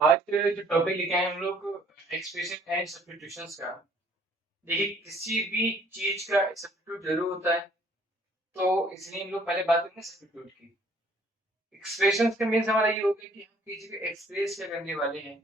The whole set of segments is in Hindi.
आज जो टॉपिक लेके आए हम लोग एक्सप्रेशन एंड सब्स्टिट्यूशंस का। देखिए किसी भी चीज का सब्स्टिट्यूट जरूर होता है, तो इसलिए हम लोग पहले बात करेंगे सब्स्टिट्यूट की। एक्सप्रेशंस का मीन्स हमारा ये होगा कि हम किसी को एक्सप्रेस क्या करने वाले हैं।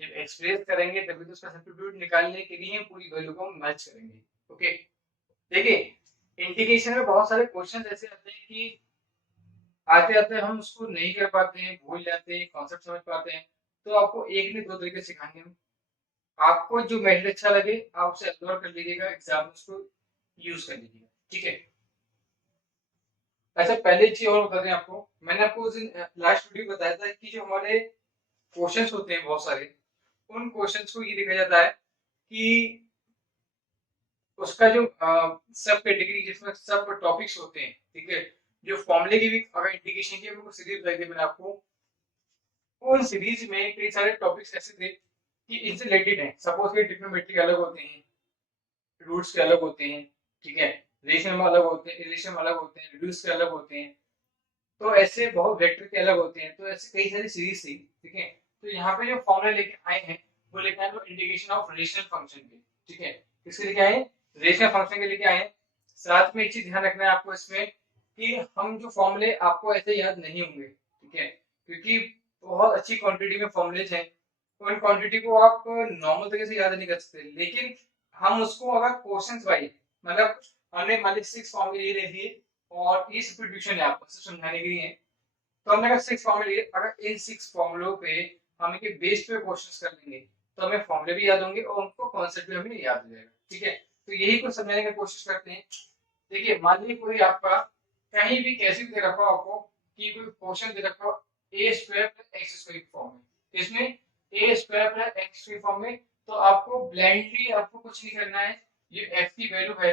जब एक्सप्रेस करेंगे तभी तो उसका सब्स्टिट्यूट निकालने के लिए हम पूरी वैल्यू को मैच करेंगे। ओके, देखिए इंटीग्रेशन में बहुत सारे क्वेश्चन ऐसे आते हैं कि आते आते हम उसको नहीं कर पाते हैं, भूल जाते हैं, कॉन्सेप्ट समझ पाते हैं। तो आपको एक नहीं दो तरीके सिखाएंगे हम। आपको जो मेथड अच्छा लगे आप उसे एक्सप्लोर कर लीजिएगा, एग्जाम में उसको यूज कर लीजिएगा। ठीक है। अच्छा, पहले चीज और बता दें आपको, मैंने आपको उस दिन लास्ट वीडियो बताया था कि जो हमारे क्वेश्चंस होते हैं बहुत सारे, उन क्वेश्चंस को ये देखा जाता है कि उसका जो सब कैटेगरी जिसमें सब टॉपिक्स होते हैं, ठीक है, जो फॉर्मूले की भी अगर इंडिकेशन की वो सीरीज बताई थी मैंने आपको। उन सीरीज में कई सारे टॉपिक्स ऐसे थे कि इनसे रिलेटेड है। सपोज के ट्रिग्नोमेट्री अलग होते हैं, रूट्स के अलग होते हैं, ठीक है, रेशनल अलग होते हैं, इरेशनल अलग होते हैं, रिड्यूस के अलग होते हैं, तो ऐसे बहुत वेक्टर के अलग होते हैं। तो ऐसे कई सारी सीरीज थी, ठीक है। तो यहाँ पे जो फॉर्मूला लेके आए हैं वो लेके आए इंटीग्रेशन ऑफ रेशनल फंक्शन के, ठीक है। किसके लेके आए? रेशनल फंक्शन के लेके आए हैं। साथ में एक चीज ध्यान रखना है आपको इसमें कि हम जो फॉर्मूले आपको ऐसे याद नहीं होंगे, ठीक है, क्योंकि बहुत अच्छी क्वांटिटी में फॉर्मूलेज हैं। तो इन क्वांटिटी को आप नॉर्मल तरीके से याद नहीं कर सकते, लेकिन हम उसको अगर क्वेश्चंस वाइज, मतलब हमने मान लीजिए 6 फॉर्मूले ये ले लिए और ये सब्स्टिट्यूशन है आपको सिर्फ समझाने के लिए है। तो हमने अगर 6 फॉर्मूले लिए, अगर इन 6 फॉर्मूलों पे हम इनके बेस पे क्वेश्चंस कर लेंगे तो हमें फॉर्मूले भी याद होंगे और उनको कॉन्सेप्ट भी हमें याद हो जाएगा। ठीक है, तो यही कुछ समझाने की कोशिश करते हैं। देखिए मान लीजिए कोई आपका कहीं भी कैसे दे रखा हो आपको कि कोई क्वेश्चन दे रखा हो ए स्क्वायर प्लस एक्स स्क्वायर की फॉर्म में, इसमें ए स्क्वायर प्लस एक्स की फॉर्म में, तो आपको ब्लाइंडली आपको कुछ नहीं करना है। ये एफ की वैल्यू है,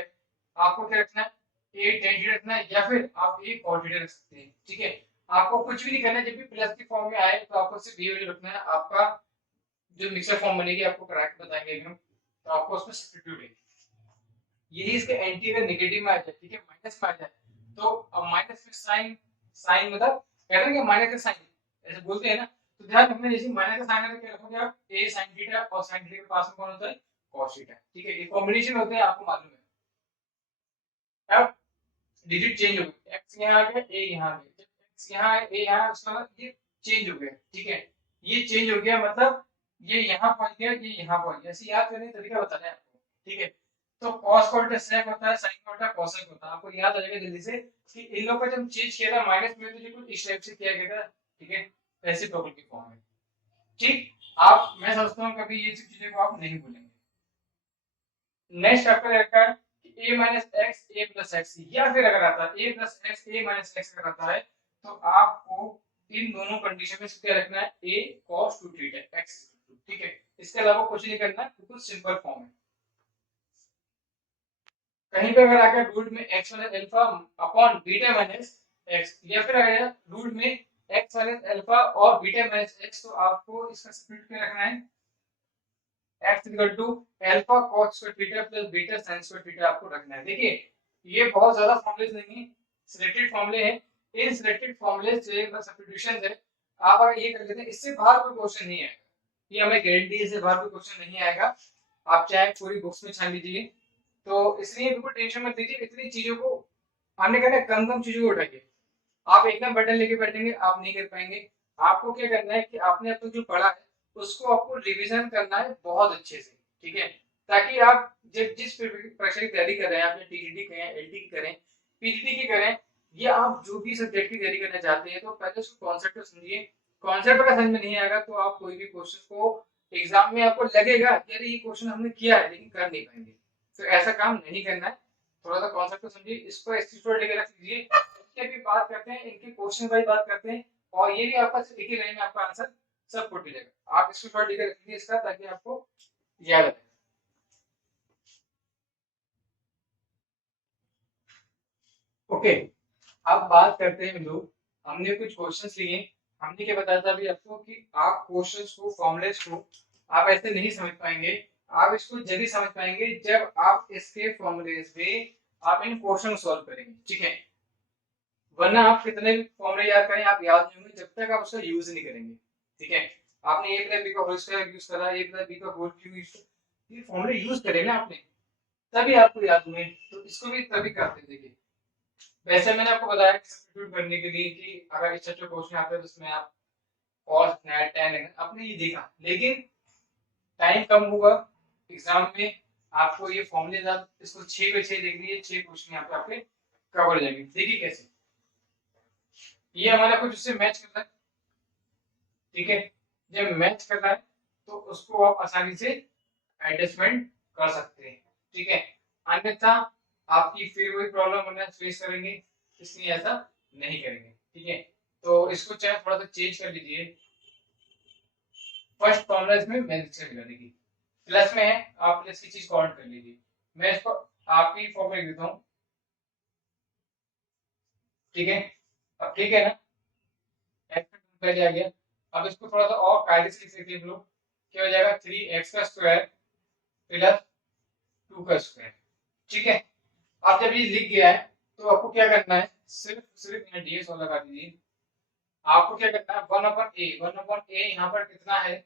आपको क्या रखना है, ए टेंजेंट रखना है या फिर आप ए कोऑर्डिनेट रख सकते हैं। ठीक है, आपको कुछ भी नहीं करना है। जब भी प्लस की फॉर्म में आए तो आपको सिर्फ ये वैल्यू रखना है। आपका जो मिक्सर फॉर्म बनेगी आपको करेक्ट बताएंगे अभी हम, तो आपको उसमें सब्स्टिट्यूट है। यही इसके एंटी अगर नेगेटिव में आ जाए, ठीक है, माइनस में आ जाए, तो अब माइनस में साइन, साइन मतलब कहते हैं कि माइनस का साइन ऐसे बोलते हैं ना, तो ध्यान रखना जैसे माइनस का साइन है तो क्या रखोगे आप, ए sin थीटा, और sin थीटा के पास में कौन होता है, cos थीटा। ठीक है, ये कॉम्बिनेशन होते हैं, आपको मालूम है। अब डिजिट चेंज हो गई, x यहाँ आ गया, a यहाँ आ गया, जब x यहाँ है, a यहाँ है, उसका मतलब ये चेंज हो गया। ठीक है, ये चेंज हो गया मतलब ये यहाँ पहुंच गया, ये यहाँ पहुंच गया। ऐसे याद करने का तरीका बताना है आपको। ठीक है, तो cos का उल्टा sec होता है, sin का उल्टा cosec होता है। आपको याद आ जाएगा जल्दी से कि इन लोगों का जब चेंज किया था माइनस में, तो ये कुछ इस टाइप से किया गया था। ठीक है, रेसिप्रोकल की फॉर्म में। ठीक, आप, मैं समझता हूँ कभी ये सब चीजें को आप नहीं भूलेंगे। नेक्स्ट आपका रहता है a minus x A plus x, या फिर अगर आता है a plus x A minus x अगर आता है, तो आपको इन दोनों कंडीशन में क्या रखना है, a cos 2 थीटा x। ठीक है, इसके अलावा कुछ नहीं करना है, बिल्कुल सिंपल फॉर्म है। कहीं पे अगर आ गया रूट में x minus alpha upon beta minus x, या फिर आ गया रूट में x माइनस अल्फा और बीटा माइनस x, तो आपको इसका स्प्लिट क्या रखना है, x equal to alpha cos square theta plus beta sin square theta आपको रखना है। देखिए ये बहुत ज्यादा फॉर्मूलेज नहीं है, सिलेक्टेड फॉर्मूले हैं। इन सिलेक्टेड फॉर्मूले से मतलब सब्स्टिट्यूशन है, आप अगर ये कर लेते हैं, इससे बाहर कोई क्वेश्चन नहीं आएगा, ये हमें गारंटी है, इससे बाहर कोई क्वेश्चन नहीं आएगा। आप चाहे पूरी बुक्स में छान लीजिए। तो इसलिए बिल्कुल टेंशन मत लीजिए, इतनी चीजों को हमने कहना है, कम कम चीजों को उठाइए। आप एकदम बटन लेके बैठेंगे आप नहीं कर पाएंगे। आपको क्या करना है कि आपने अब तक जो पढ़ा है उसको आपको रिवीजन करना है बहुत अच्छे से। ठीक है, ताकि आप जब जिस परीक्षा की तैयारी कर रहे हैं, आपने टीजीटी करें, एलटी की करें, पीजीटी की करें, या आप जो भी सब्जेक्ट की तैयारी करना चाहते हैं, तो पहले उसको कॉन्सेप्ट को समझिए। कॉन्सेप्ट अगर समझ में नहीं आएगा तो आप कोई भी क्वेश्चन को एग्जाम में आपको लगेगा कि अरे ये क्वेश्चन हमने किया है लेकिन कर नहीं पाएंगे। तो ऐसा काम नहीं करना है। थोड़ा सा कॉन्सेप्ट को समझिए, इसको स्क्रीनशॉट लेके रख लीजिए। इसके भी बात करते हैं, इनके क्वेश्चन वाइज बात करते हैं, और ये भी आपका एक ही लाइन में आपका आंसर सब कुछ मिलेगा। आप स्क्रीनशॉट लेके रख लीजिए इसका, ताकि आपको याद रहे। ओके, अब बात करते हैं हम लोग, हमने कुछ क्वेश्चंस लिए। हमने क्या बताया था अभी आपको कि आप क्वेश्चंस को, फॉर्मुलेस को आप ऐसे नहीं समझ पाएंगे। आप इसको जल्दी समझ पाएंगे जब आप इसके फॉर्मुलेस में आप इन क्वेश्चन सॉल्व करेंगे। ठीक है, वरना आप कितने भी फॉर्मूले याद करें, आप याद नहीं होंगे जब तक आप उसका यूज नहीं करेंगे। ठीक है, आपने ए प्लस बी का होल स्क्वायर यूज करा, ए प्लस बी का होल क्यूब यूज, ये फॉर्मूले यूज करे ना आपने, तभी आपको याद हुए। तो इसको भी तभी करते हैं। देखिए वैसे मैंने आपको बताया कि सब्स्टिट्यूट करने के लिए कि अगर इस टाइप का क्वेश्चन आता है तो उसमें आप cos tan आपने ये देखा, लेकिन टाइम कम होगा एग्जाम में, आपको ये फॉर्मूले आप इसको 6 पे 6 देख लीजिए, 6 क्वेश्चन यहाँ पे आपके कवर हो जाएंगे। देखिए कैसे, ये हमारा कुछ उससे मैच करता है, ठीक है। जब मैच करता है तो उसको आप आसानी से एडजस्टमेंट कर सकते हैं, ठीक है। अन्यथा आपकी फिर वही प्रॉब्लम वरना फेस करेंगे, इसलिए ऐसा नहीं करेंगे, ठीक है। तो इसको चाहे थोड़ा सा चेंज कर लीजिए। फर्स्ट फॉर्मूला इसमें माइनस से मिला, देखिए प्लस में है, आप प्लस की चीज काउंट कर लीजिए। मैं इसको आपकी फॉर्मूला लिख देता हूँ, ठीक है। अब ठीक है ना, एक्स पहले आ गया। अब इसको थोड़ा सा और कायदे से लिख लेते हैं हम लोग, क्या हो जाएगा 3x का स्क्वायर प्लस 2 का स्क्वायर, ठीक है। आप जब ये लिख गया है तो आपको क्या करना है, सिर्फ सिर्फ यहाँ ds और लगा दीजिए। आपको क्या करना है 1/a यहाँ पर कितना है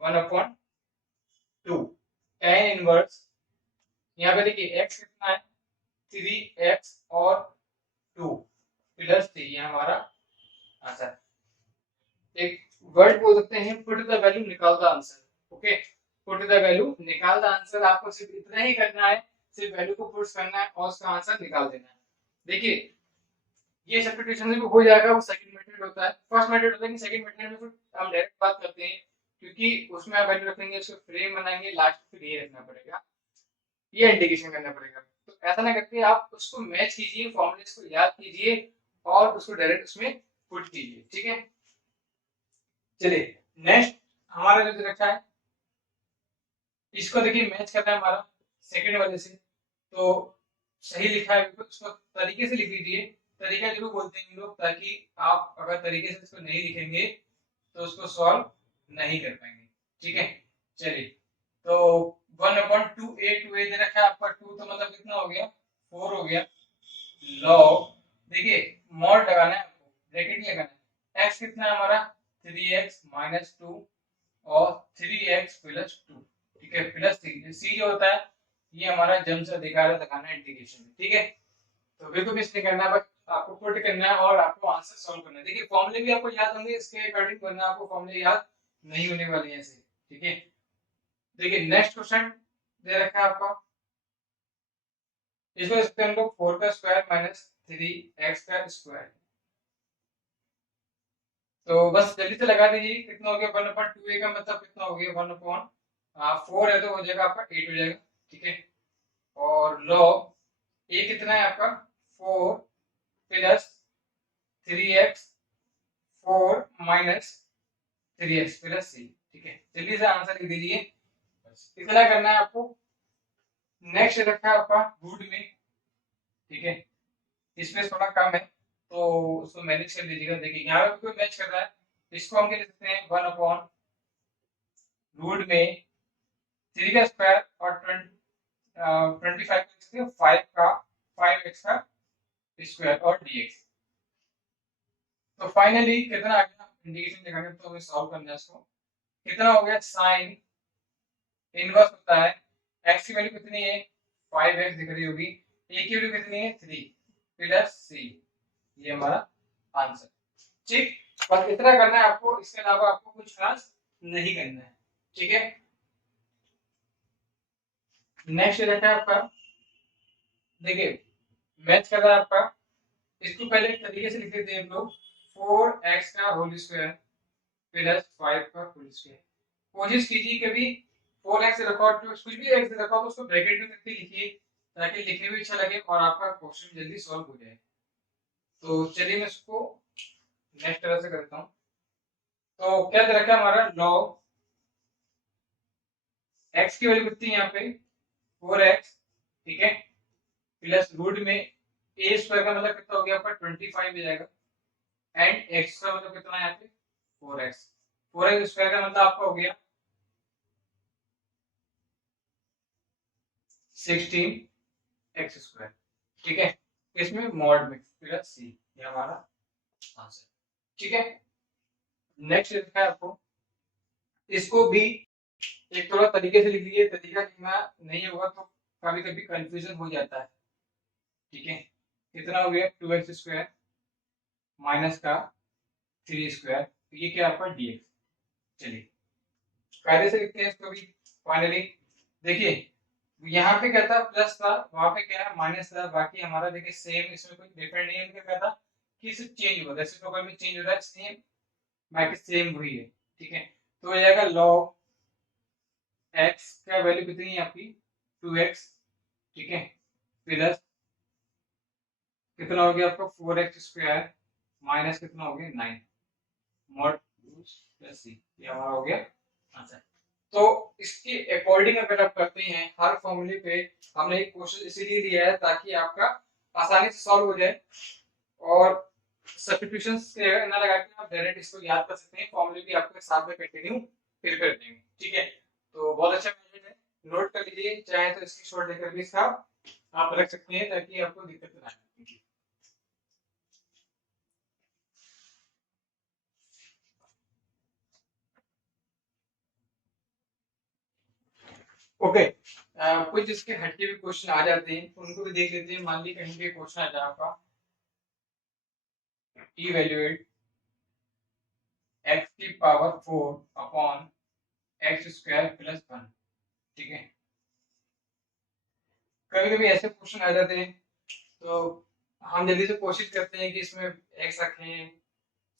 1/2 tan इनवर्स, यहाँ पे देखिए x कितना है 3x और 2 प्लस 3, ये हमारा आंसर। एक वर्ड बोल सकते हैं पुट द वैल्यू निकाल the answer, okay. Put the value निकाल द आंसर, आपको सिर्फ इतना ही करना है, सिर्फ वैल्यू को पुट करना है और उसका आंसर निकाल देना है। देखिए ये सब्स्टिट्यूशन से हो जाएगा, वो सेकंड मेथड होता है। फर्स्ट मेथड होता है कि सेकंड मेथड में फिर हम डायरेक्ट बात करते हैं, क्योंकि उसमें आप वैल्यू रखेंगे, उसको फ्रेम बनाएंगे, लास्ट फिर ये रखना पड़ेगा, ये इंडिकेशन करना पड़ेगा। तो ऐसा ना करके आप उसको मैच कीजिए, फॉर्मूलेस को याद कीजिए और उसको डायरेक्ट उसमें पुट कीजिए, ठीक है। चलिए नेक्स्ट हमारा जो रखा है, इसको देखिए मैच करना है हमारा सेकंड वाले से, तो सही लिखा है बिल्कुल, उसको तरीके से लिख लीजिए। तरीका जरूर बोलते हैं हम लोग, ताकि आप अगर तरीके से इसको नहीं लिखेंगे तो उसको सॉल्व नहीं कर पाएंगे, ठीक है। चलिए तो 1/2a दे रखा है आपका, 2 तो मतलब कितना हो गया 4 हो गया, लॉग, देखिए मॉड लगाना है आपको, ब्रैकेट नहीं लगाना है। x कितना है हमारा 3x माइनस 2 और 3x प्लस 2, ठीक है, प्लस 3 सी जो होता है ये हमारा जम से अधिकार लगाना है इंटीग्रेशन में, ठीक है। तो बिल्कुल भी इसलिए करना है, बस आपको पुट करना है और आपको आंसर सॉल्व करना है। देखिए फॉर्मूले भी आपको याद होंगे, इसके अकॉर्डिंग करना, आपको फॉर्मूले याद नहीं होने वाले हैं ऐसे, ठीक है। देखिए नेक्स्ट क्वेश्चन दे रखा है आपका, इसको लिखते हैं हम लोग 4 का स्क्वायर माइनस 3x का स्क्वायर। तो बस जल्दी से लगा दीजिए, कितना हो गया 1/2a का मतलब कितना हो गया 1/4 है, तो हो जाएगा आपका 8 हो जाएगा, ठीक है। और लॉग ए कितना है आपका 4 plus 3x 4 minus 3x plus c, ठीक है। जल्दी से आंसर लिख दीजिए, बस इतना करना है आपको। नेक्स्ट रखा है आपका रूट में, ठीक है, इसमें थोड़ा कम है तो उसको मैनेज कर लीजिएगा। देखिए यहाँ पे कोई मैच कर रहा है, इसको हम क्या लिख सकते हैं 1/रूट में 3 का स्क्वायर और 25 लिख सकते हैं, 5x का स्क्वायर और dx। तो फाइनली कितना आ गया, इंडिकेशन दिखाने तो हमें सॉल्व करना है इसको। कितना हो गया साइन इनवर्स होता है, x की वैल्यू कितनी है 5x दिख रही होगी, a की वैल्यू कितनी है 3 प्लस c, ये हमारा आंसर, ठीक। बस इतना करना है आपको, इसके अलावा आपको कुछ खास नहीं करना है, ठीक है। नेक्स्ट रहता है आपका, देखिए मैच कर रहा है आपका, इसको पहले एक तरीके से लिख देते हैं हम लोग 4x का होल स्क्वायर प्लस 5 का होल स्क्वायर। कोशिश कीजिए कभी 4x रखो, कुछ भी x रखो तो उसको ब्रैकेट में करके लिखिए, ताकि लिखने में अच्छा लगे और आपका क्वेश्चन जल्दी सॉल्व हो जाए। तो चलिए मैं इसको नेक्स्ट तरह से करता हूँ। तो क्या दे रखा है हमारा लॉग x की वैल्यू कितनी है यहाँ पे 4x, ठीक है, प्लस रूट में a स्क्वायर का मतलब कितना हो गया आपका 25 हो जाएगा, एंड x का मतलब कितना है यहाँ पे 4x, 4x स्क्वायर का मतलब आपका हो गया 16x स्क्वायर, ठीक है। इसमें मॉड में प्लस c, ये हमारा आंसर, ठीक है। नेक्स्ट लिखा है आपको, इसको भी एक थोड़ा तरीके से लिख लीजिए, तरीका लिखना नहीं होगा तो कभी कभी कंफ्यूजन हो जाता है। ठीक है, कितना हो गया 2x² माइनस का 3 स्क्वायर, तो ये क्या आपका dx। चलिए कायदे से लिखते हैं इसको भी। फाइनली देखिए, यहाँ पे क्या था प्लस था, वहां पे क्या है माइनस था, बाकी हमारा देखिए सेम, इसमें कोई डिफरेंट नहीं है। इनका क्या था कि सिर्फ चेंज हुआ, रेसिप्रोकल में चेंज हो रहा है, सेम बाकी सेम वही है। ठीक है, तो हो जाएगा log x का वैल्यू कितनी है आपकी 2x। ठीक है, प्लस कितना हो गया आपका 4x² माइनस कितना हो गया 9 मॉड प्लस सी, ये हमारा हो गया आंसर। तो इसके अकॉर्डिंग अगर आप करते हैं हर फॉर्मूले पे, हमने एक क्वेश्चन इसीलिए दिया है ताकि आपका आसानी से सॉल्व हो जाए, और सब्स्टिट्यूशंस ना लगा के आप डायरेक्ट इसको याद कर सकते हैं, फॉर्मूले भी आपके साथ में कंटिन्यू फिर कर देंगे। ठीक है, तो बहुत अच्छा मेथड है, नोट कर लीजिए, चाहे तो इसकी शॉर्ट लेकर भी इसका आप रख सकते हैं ताकि आपको दिक्कत ना आए। ओके, कुछ इसके हटके भी क्वेश्चन आ जाते हैं, उनको भी देख लेते हैं। मान ली कहीं पे क्वेश्चन आ जाए आपका, इवेल्युएट x की पावर 4 अपॉन x² प्लस 1। ठीक है, कभी कभी ऐसे क्वेश्चन आ जाते हैं, तो हम जल्दी से कोशिश करते हैं कि इसमें x रखें,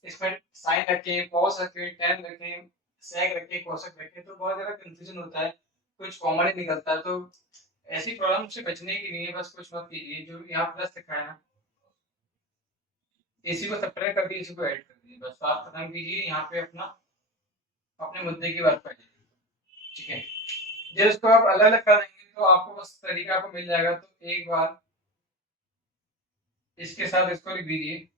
इसमें साइन रखें, कॉस रखें, टेन रखें, सेक रखें, कोसेक रखें, तो बहुत ज्यादा कंफ्यूजन होता है, कुछ कॉमन ही निकलता है। तो ऐसी प्रॉब्लम से बचने के लिए बस कुछ मत कीजिए, जो यहाँ प्लस लिखा है ना, इसी को सब्ट्रैक्ट कर दिए, इसी को ऐड कर दिए, बस बात खत्म कीजिए, यहाँ पे अपना अपने मुद्दे की बात कर लीजिए। ठीक है, जब इसको आप अलग अलग कर देंगे तो आपको बस तरीका आपको मिल जाएगा। तो एक बार इसके साथ इसको लिख दीजिए,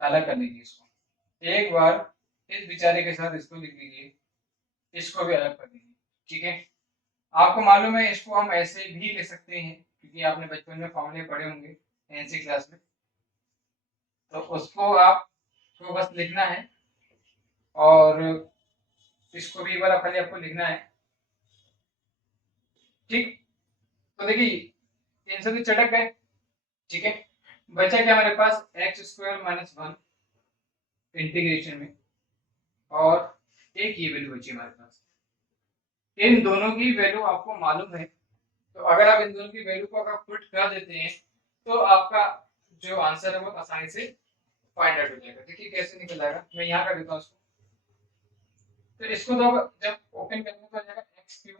अलग कर लीजिए इसको। एक बार इस बेचारे के साथ इसको लिख लीजिए, इसको भी अलग कर दीजिए। ठीक है, आपको मालूम है इसको हम ऐसे भी लिख सकते हैं, क्योंकि आपने बचपन में फॉर्मूले पढ़े होंगे एनसी क्लास में, तो उसको आपको बस लिखना है, और इसको भी एक बार खाली आपको लिखना है। ठीक, तो देखिए इन सभी चटक गए। ठीक है, बचा क्या हमारे पास x² माइनस 1 इंटीग्रेशन में, और एक ये वैल्यू बची हमारे पास। इन दोनों की वैल्यू आपको मालूम है, तो अगर आप इन दोनों की वैल्यू को अगर पुट कर देते हैं तो आपका जो आंसर है वो आसानी से फाइंड आउट हो जाएगा। देखिए कैसे निकल आएगा, मैं यहाँ कर देता हूँ इसको। तो इसको तो जब ओपन करेंगे तो आ जाएगा x³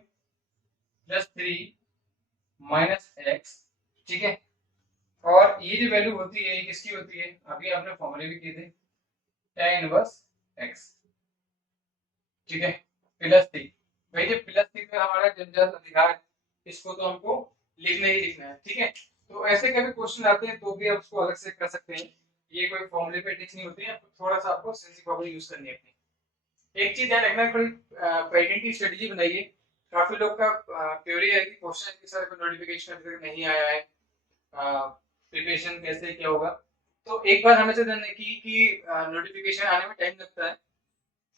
प्लस 3 माइनस x। ठीक है, और ये जो वैल्यू होती है ये किसकी होती है, अभी आपने फॉर्मूले भी किए थे, tan इनवर्स x। ठीक है, प्लस 3, भाई ये प्लस 3 पे हमारा जनरल अधिकार है, इसको तो हमको लिखना ही लिखना है। ठीक है, तो ऐसे कभी क्वेश्चन आते हैं तो भी आप उसको अलग से कर सकते हैं, ये कोई फॉर्मूले पे टिक्स नहीं होती है, थोड़ा सा आपको सेंसिंग पावर यूज करनी है अपनी। एक चीज ध्यान रखना, थोड़ी पेटेंट की स्ट्रेटजी बनाइए। काफी लोग का थ्योरी है कि क्वेश्चन की सर नोटिफिकेशन अभी तक नहीं आया है, प्रिपरेशन कैसे क्या होगा। तो एक बार हमें से ध्यान रखिए कि नोटिफिकेशन आने में टाइम लगता है,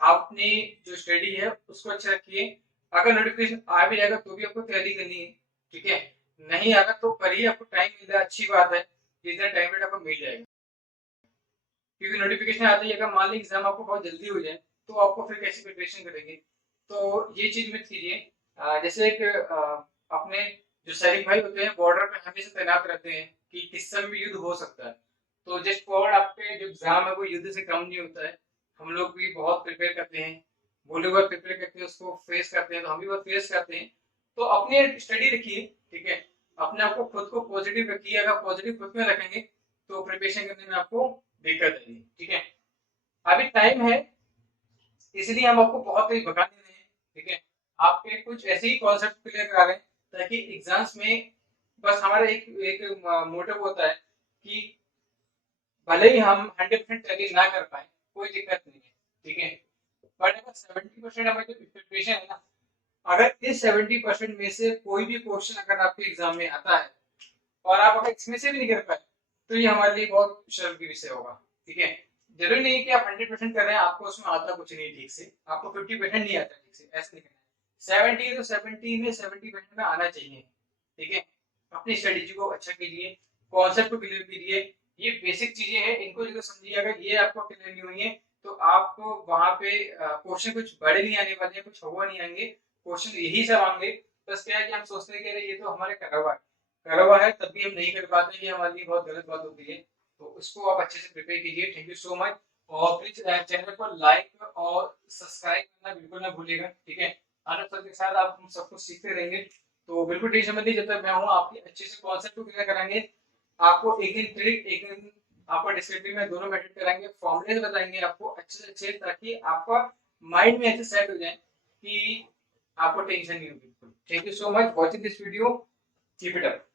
आपने जो स्टडी है उसको अच्छा रखिए। अगर नोटिफिकेशन आ भी जाएगा तो भी आपको तैयारी करनी है। ठीक है, नहीं आगा तो करिए, आपको टाइम मिल रहा है, अच्छी बात है, जितना टाइम आपको मिल जाएगा, क्योंकि नोटिफिकेशन आते ही अगर मान ली एग्जाम आपको बहुत जल्दी हो जाए तो आपको फिर कैसे प्रिपरेशन करेंगे। तो ये चीज मत कीजिए। जैसे एक अपने जो सैनिक भाई होते हैं बॉर्डर पे हमेशा तैनात रहते हैं कि किस समय भी युद्ध हो सकता है, तो जस्ट फॉरवर्ड आपके जो एग्जाम है वो युद्ध से कम नहीं होता है। हम लोग भी बहुत प्रिपेयर करते हैं, वो लोग बहुत प्रिपेयर करते हैं, उसको फेस करते हैं, तो हम भी बहुत फेस करते हैं। तो अपने स्टडी रखिए। ठीक है, अपने आप को खुद को पॉजिटिव रखिए, अगर पॉजिटिव खुद में रखेंगे तो प्रिपरेशन करने में आपको दिक्कत नहीं। ठीक है, अभी टाइम है, इसलिए हम आपको बहुत कुछ बता दे रहे हैं। ठीक है, आपके कुछ ऐसे ही कॉन्सेप्ट क्लियर करा रहे हैं ताकि एग्जाम्स में बस हमारा एक एक मोटिव होता है कि भले ही हम 100% तैयारी ना कर पाए, कोई दिक्कत नहीं है। ठीक है, बट अगर 70% हमारी जो प्रिपरेशन है ना, अगर इस 70% में से कोई भी क्वेश्चन अगर आपके एग्जाम में आता है और आप अगर इसमें से भी नहीं कर पाए, तो ये हमारे लिए बहुत शर्म की विषय होगा। ठीक है, जरूरी नहीं है कि आप 100% कर रहे हैं, आपको उसमें आता कुछ नहीं ठीक से, आपको 50% नहीं आता ठीक से, ऐसे नहीं करना है। 70 है तो 70 में 70% में आना चाहिए। ठीक है, अपनी स्ट्रेटेजी को अच्छा कीजिए, कॉन्सेप्ट को क्लियर कीजिए। ये बेसिक चीजें हैं, इनको जो समझिए, अगर ये आपको क्लियर नहीं हुई है तो आपको वहां पे क्वेश्चन कुछ बड़े नहीं आने वाले हैं, कुछ हुआ नहीं आएंगे, क्वेश्चन यही सब आएंगे। बस क्या है कि हम सोचते हैं कि अरे ये तो हमारे करा हुआ है, तब भी हम नहीं कर पाते, ये हमारे लिए बहुत गलत बात होती है। तो इसको आप अच्छे से प्रिपेयर कीजिए। Thank you so much. और प्लीज चैनल को लाइक और सब्सक्राइब करना बिल्कुल ना भूलिएगा। ठीक है, आने सर के साथ आप हम सब कुछ सीखते रहेंगे, तो बिल्कुल टेंशन मत लीजिए, जब तक मैं हूँ आपकी अच्छे से कॉन्सेप्ट को क्लियर कराएंगे। आपको एक दिन ट्रिक, एक दिन आपको डिस्क्रिप्टिव में दोनों मेथड कराएंगे, फॉर्मुले बताएंगे आपको अच्छे से अच्छे, ताकि आपका माइंड में ऐसे सेट हो जाए कि आपको टेंशन नहीं होगी। Thank you so much watching this video, keep it up.